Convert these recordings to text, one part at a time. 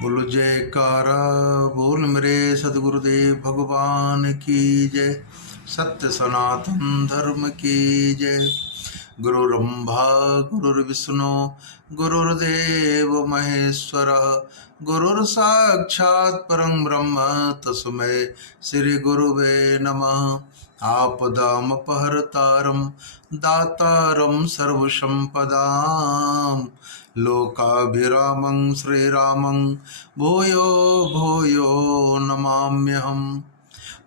बोलो जयकारा बोल मेरे सदगुरुदेव भगवान की जय। सत्य सनातन धर्म की जय। गुरुर्ब्रह्मा गुरुर्विष्णु गुरुर्देव महेश्वर गुरुर्साक्षात् परं ब्रह्म तस्मै श्री गुरुवे नमः। आपदामपहर्तारं दातारं सर्वसम्पदां लोकाभिरामं श्रीरामं भूयो भूयो नमाम्यहम्।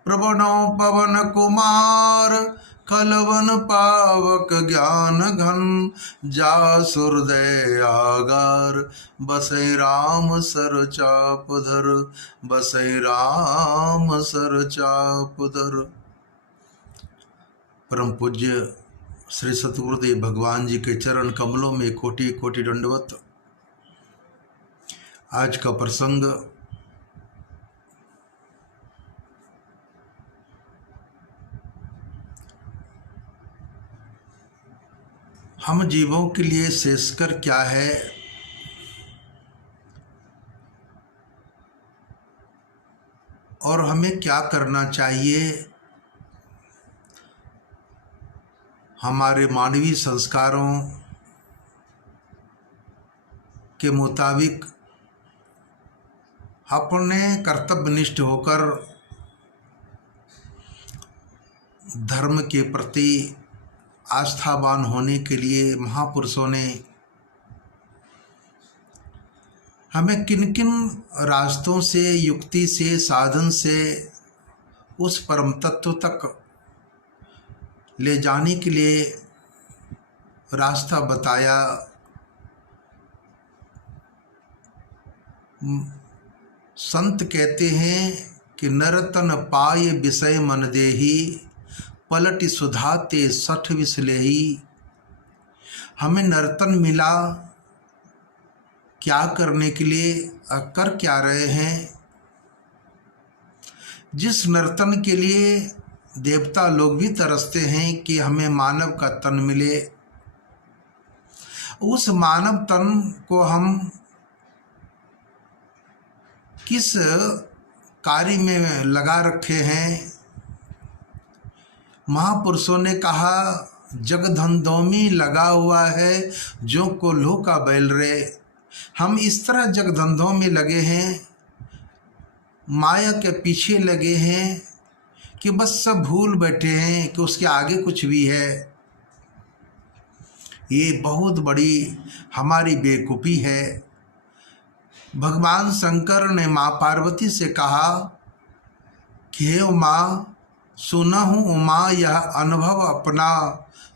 प्रवणो पवन कुमार खलवन पावक ज्ञान घन जासुरदय आगार बसै राम सर चापधर बसै राम सर चापधर। परम पूज्य श्री सतगुरुदेव भगवान जी के चरण कमलों में कोटि कोटि दंडवत। आज का प्रसंग हम जीवों के लिए शेषकर क्या है और हमें क्या करना चाहिए। हमारे मानवीय संस्कारों के मुताबिक अपने कर्तव्यनिष्ठ होकर धर्म के प्रति आस्थावान होने के लिए महापुरुषों ने हमें किन किन रास्तों से, युक्ति से, साधन से उस परम तत्व तक ले जाने के लिए रास्ता बताया। संत कहते हैं कि नरतन पाय विषय मन देही पलटि सुधाते सठ विसलेही। हमें नर्तन मिला क्या करने के लिए, कर क्या रहे हैं। जिस नर्तन के लिए देवता लोग भी तरसते हैं कि हमें मानव का तन मिले, उस मानव तन को हम किस कार्य में लगा रखे हैं। महापुरुषों ने कहा जगधंधों में लगा हुआ है जो कोल्हू का बैल रे। हम इस तरह जगधंधों में लगे हैं, माया के पीछे लगे हैं कि बस सब भूल बैठे हैं कि उसके आगे कुछ भी है। ये बहुत बड़ी हमारी बेवकूफ़ी है। भगवान शंकर ने माँ पार्वती से कहा कि हे उमा सुनहु उमा यह अनुभव अपना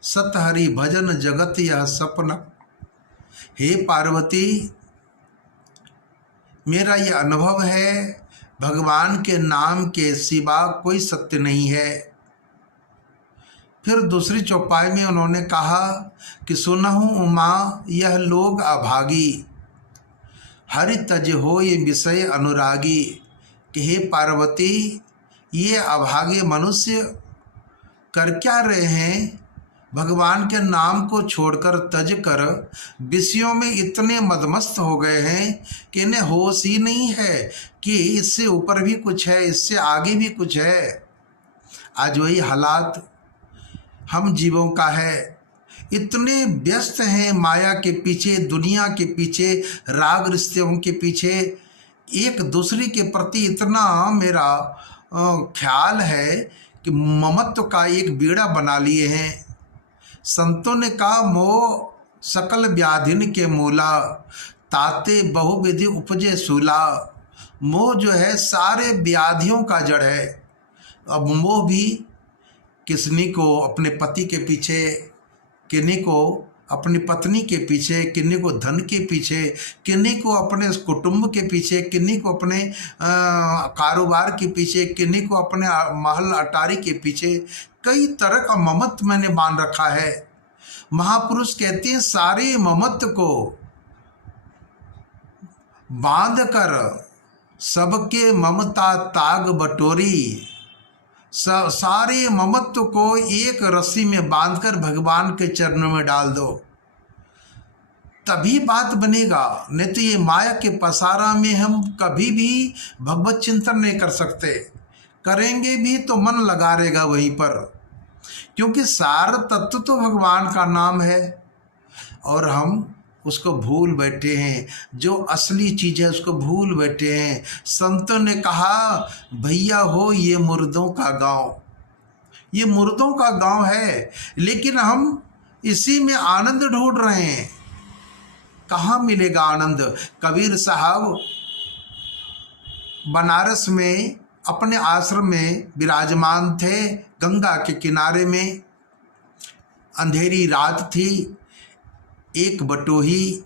सतहरि भजन जगत यह सपना। हे पार्वती, मेरा यह अनुभव है भगवान के नाम के सिवा कोई सत्य नहीं है। फिर दूसरी चौपाई में उन्होंने कहा कि सुनहु उमा यह लोग अभागी हरि तज हो ये विषय अनुरागी। कि हे पार्वती, ये अभागे मनुष्य कर क्या रहे हैं, भगवान के नाम को छोड़कर तज कर विषयों में इतने मदमस्त हो गए हैं कि इन्हें होश ही नहीं है कि इससे ऊपर भी कुछ है, इससे आगे भी कुछ है। आज वही हालात हम जीवों का है। इतने व्यस्त हैं माया के पीछे, दुनिया के पीछे, राग रिश्तों के पीछे। एक दूसरे के प्रति इतना मेरा ख्याल है कि ममत्व का एक बीड़ा बना लिए हैं। संतों ने कहा मोह सकल व्याधिन के मूला ताते बहुविधि उपजे सूला। मोह जो है सारे व्याधियों का जड़ है। अब मोह भी किसनी को अपने पति के पीछे, किन्हीं को अपनी पत्नी के पीछे, किन्हीं को धन के पीछे, किन्हीं को अपने कुटुंब के पीछे, किन्हीं को अपने कारोबार के पीछे, किन्हीं को अपने महल अटारी के पीछे। कई तरह का ममत्व मैंने बांध रखा है। महापुरुष कहते हैं सारे ममत्व को बांध कर सबके ममता ताग बटोरी। सारे ममत्व को एक रस्सी में बांधकर भगवान के चरणों में डाल दो। तभी बात बनेगा, नहीं तो ये माया के पसारा में हम कभी भी भगवत चिंतन नहीं कर सकते। करेंगे भी तो मन लगा रहेगा वहीं पर, क्योंकि सार तत्व तो भगवान का नाम है और हम उसको भूल बैठे हैं। जो असली चीज़ है उसको भूल बैठे हैं। संतों ने कहा भैया हो ये मुर्दों का गांव, ये मुर्दों का गांव है, लेकिन हम इसी में आनंद ढूंढ रहे हैं। कहाँ मिलेगा आनंद? कबीर साहब बनारस में अपने आश्रम में विराजमान थे, गंगा के किनारे में। अंधेरी रात थी, एक बटोही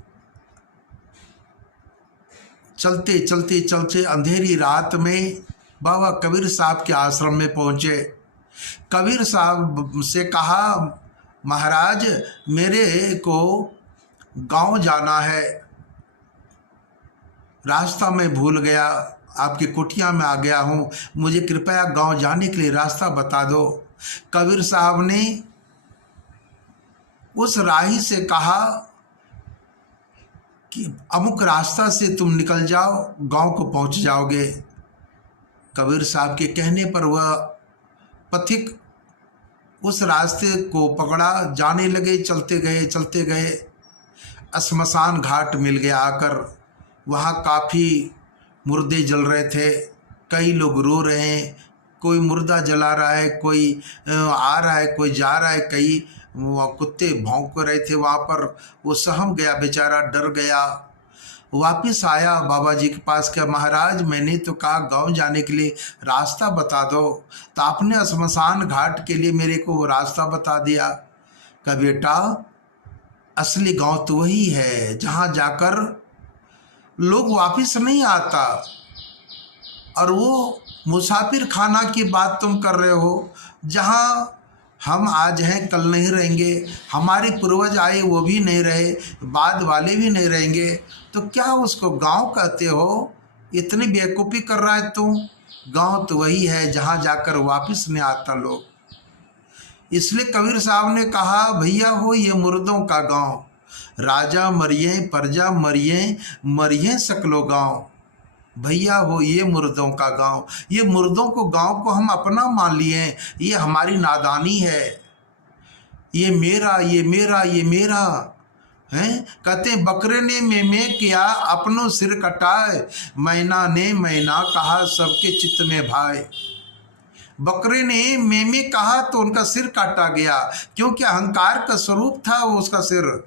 चलते चलते चलते अंधेरी रात में बाबा कबीर साहब के आश्रम में पहुँचे। कबीर साहब से कहा महाराज मेरे को गांव जाना है, रास्ता मैं भूल गया, आपकी कुटिया में आ गया हूँ, मुझे कृपया गांव जाने के लिए रास्ता बता दो। कबीर साहब ने उस राही से कहा कि अमुक रास्ता से तुम निकल जाओ, गांव को पहुंच जाओगे। कबीर साहब के कहने पर वह पथिक उस रास्ते को पकड़ा, जाने लगे। चलते गए चलते गए, श्मशान घाट मिल गया आकर। वहाँ काफ़ी मुर्दे जल रहे थे, कई लोग रो रहे हैं, कोई मुर्दा जला रहा है, कोई आ रहा है, कोई जा रहा है, कई कुत्ते भौंक रहे थे वहाँ पर। वो सहम गया बेचारा, डर गया, वापस आया बाबा जी के पास। क्या महाराज मैंने तो कहा गांव जाने के लिए रास्ता बता दो, तो आपने श्मशान घाट के लिए मेरे को वो रास्ता बता दिया। कहा बेटा असली गांव तो वही है जहाँ जाकर लोग वापस नहीं आता, और वो मुसाफिर खाना की बात तुम कर रहे हो, जहाँ हम आज हैं कल नहीं रहेंगे, हमारे पूर्वज आए वो भी नहीं रहे, बाद वाले भी नहीं रहेंगे, तो क्या उसको गांव कहते हो? इतनी बेवकूफ़ी कर रहा है तू। गांव तो वही है जहाँ जाकर वापस नहीं आता लोग। इसलिए कबीर साहब ने कहा भैया हो ये मुर्दों का गांव, राजा मरिए प्रजा मरिए, मरिए सकलो गांव। भैया हो ये मुर्दों का गांव, ये मुर्दों को गांव को हम अपना मान लिए हैं, ये हमारी नादानी है। ये मेरा ये मेरा ये मेरा हैं। कहते बकरे ने में किया अपनों सिर कटाए, मैना ने मैना कहा सबके चित्त में भाई। बकरे ने में कहा तो उनका सिर काटा गया, क्योंकि अहंकार का स्वरूप था वो उसका सिर।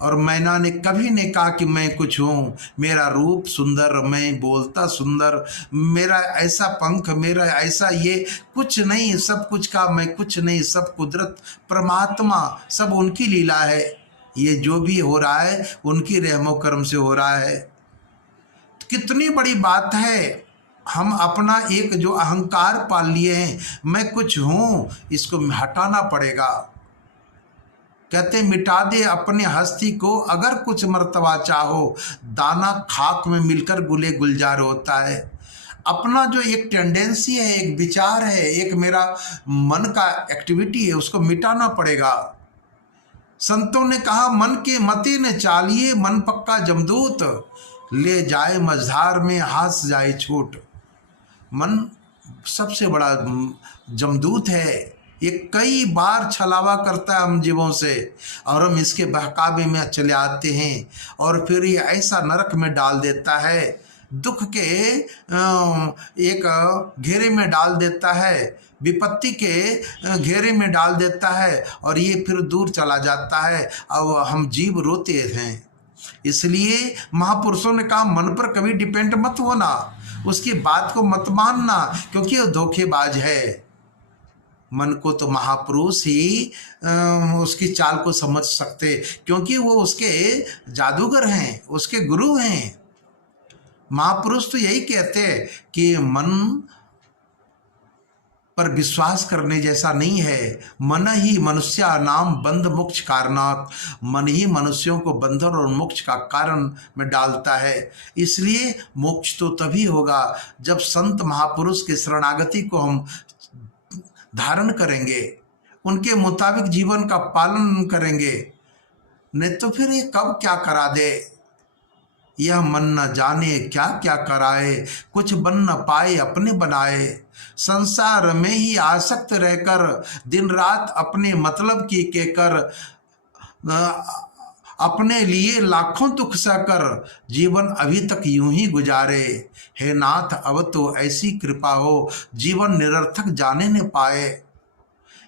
और मैना ने कभी नहीं कहा कि मैं कुछ हूँ, मेरा रूप सुंदर, मैं बोलता सुंदर, मेरा ऐसा पंख, मेरा ऐसा ये कुछ नहीं, सब कुछ का मैं कुछ नहीं, सब कुदरत परमात्मा, सब उनकी लीला है। ये जो भी हो रहा है उनकी रहमो करम से हो रहा है। कितनी बड़ी बात है। हम अपना एक जो अहंकार पाल लिए हैं, मैं कुछ हूँ, इसको हटाना पड़ेगा। कहते मिटा दे अपने हस्ती को अगर कुछ मर्तबा चाहो, दाना खाक में मिलकर गुले गुलजार होता है। अपना जो एक टेंडेंसी है, एक विचार है, एक मेरा मन का एक्टिविटी है, उसको मिटाना पड़ेगा। संतों ने कहा मन के मते ने चालिए, मन पक्का जमदूत, ले जाए मझधार में हाथ जाए छूट। मन सबसे बड़ा जमदूत है, ये कई बार छलावा करता है हम जीवों से, और हम इसके बहकावे में चले आते हैं, और फिर ये ऐसा नरक में डाल देता है, दुख के एक घेरे में डाल देता है, विपत्ति के घेरे में डाल देता है, और ये फिर दूर चला जाता है। अब हम जीव रोते हैं। इसलिए महापुरुषों ने कहा मन पर कभी डिपेंड मत होना, उसकी बात को मत मानना, क्योंकि वो धोखेबाज है। मन को तो महापुरुष ही उसकी चाल को समझ सकते, क्योंकि वो उसके जादूगर हैं, उसके गुरु हैं। महापुरुष तो यही कहते हैं कि मन पर विश्वास करने जैसा नहीं है। मन ही मनुष्य नाम बंध मोक्ष कारणात्, मन ही मनुष्यों को बंधन और मोक्ष का कारण में डालता है। इसलिए मोक्ष तो तभी होगा जब संत महापुरुष के शरणागति को हम धारण करेंगे, उनके मुताबिक जीवन का पालन करेंगे, नहीं तो फिर ये कब क्या करा दे। यह मन न जाने क्या क्या कराए, कुछ बन न पाए अपने बनाए। संसार में ही आसक्त रहकर दिन रात अपने मतलब की केकर, अपने लिए लाखों दुख सहकर जीवन अभी तक यूं ही गुजारे। हे नाथ अब तो ऐसी कृपा हो, जीवन निरर्थक जाने न पाए।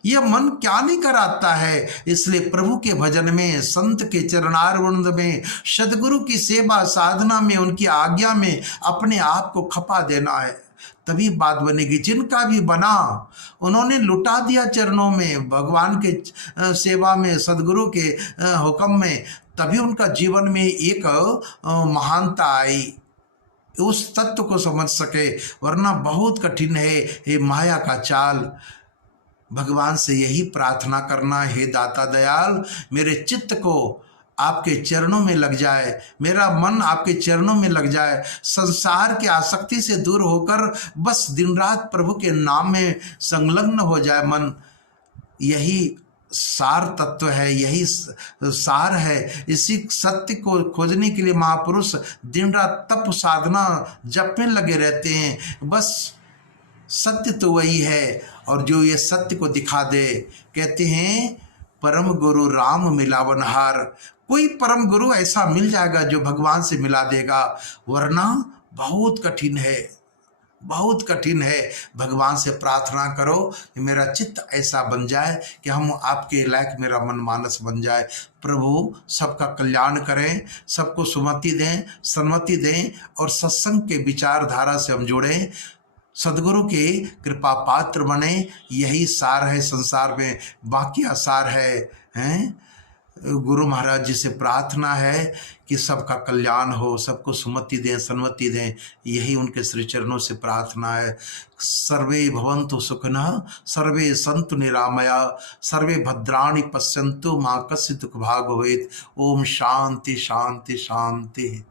यह मन क्या नहीं कराता है। इसलिए प्रभु के भजन में, संत के चरणारविंद में, सदगुरु की सेवा साधना में, उनकी आज्ञा में अपने आप को खपा देना है, तभी बात बनेगी। जिनका भी बना उन्होंने लुटा दिया चरणों में, भगवान के सेवा में, सदगुरु के हुक्म में, तभी उनका जीवन में एक महानता आई, उस तत्व को समझ सके। वरना बहुत कठिन है ये माया का चाल। भगवान से यही प्रार्थना करना, हे दाता दयाल मेरे चित्त को आपके चरणों में लग जाए, मेरा मन आपके चरणों में लग जाए, संसार की आसक्ति से दूर होकर बस दिन रात प्रभु के नाम में संलग्न हो जाए मन। यही सार तत्व है, यही सार है। इसी सत्य को खोजने के लिए महापुरुष दिन रात तप साधना जप में लगे रहते हैं। बस सत्य तो वही है, और जो ये सत्य को दिखा दे। कहते हैं परम गुरु राम मिलावनहार। कोई परम गुरु ऐसा मिल जाएगा जो भगवान से मिला देगा, वरना बहुत कठिन है, बहुत कठिन है। भगवान से प्रार्थना करो कि मेरा चित्त ऐसा बन जाए कि हम आपके लायक मेरा मन मानस बन जाए। प्रभु सबका कल्याण करें, सबको सुमति दें, सन्मति दें, और सत्संग के विचारधारा से हम जुड़ें, सदगुरु के कृपा पात्र बने। यही सार है संसार में, बाकी आसार हैं। गुरु महाराज जी से प्रार्थना है कि सबका कल्याण हो, सबको सुमति दें, सन्मति दें, यही उनके श्री चरणों से प्रार्थना है। सर्वे भवन्तु सुखिनः, सर्वे सन्तु निरामया, सर्वे भद्राणि पश्यन्तु, मा कस्य दुःख भाग् भवेत्। ओम शांति शांति शांति।